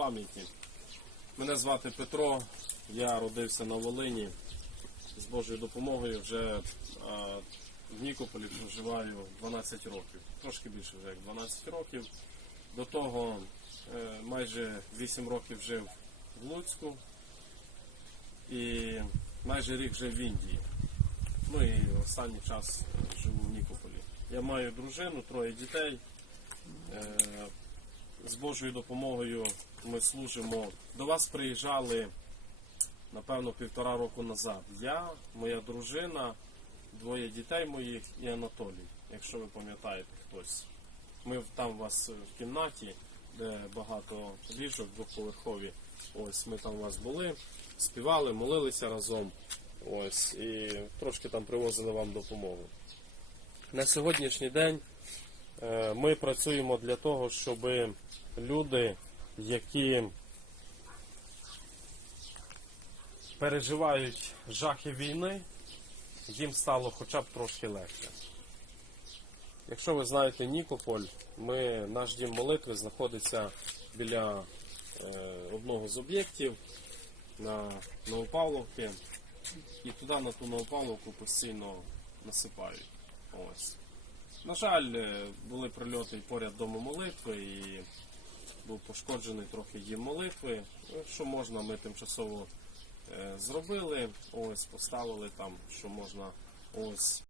пам'яті. Мене звати Петро, я родився на Волині. З Божою допомогою вже а, в Нікополі проживаю 12 років, трошки більше вже як 12 років. До того е, майже 8 років жив в Луцьку і майже рік жив в Індії. Ну і останній час живу в Нікополі. Я маю дружину, троє дітей. Е, З Божою допомогою ми служимо. До вас приїжджали, напевно, півтора року назад. Я, моя дружина, двоє дітей моїх і Анатолій, якщо ви пам'ятаєте хтось. Ми там у вас в кімнаті, де багато ліжок двоповерхові. Ось ми там у вас були, співали, молилися разом. Ось, і трошки там привозили вам допомогу. На сьогоднішній день ми працюємо для того, щоб люди, які переживають жахи війни, їм стало хоча б трошки легше. Якщо ви знаєте Нікополь, ми, наш дім молитви знаходиться біля е, одного з об'єктів на Новопавловці. І туди на ту Новопавловку постійно насипають. Ось. На жаль, е, були прильоти поряд дому молитви, і був пошкоджений трохи їм молитви. Ну, Що можна, ми тимчасово е, зробили. Ось, поставили там, що можна. Ось.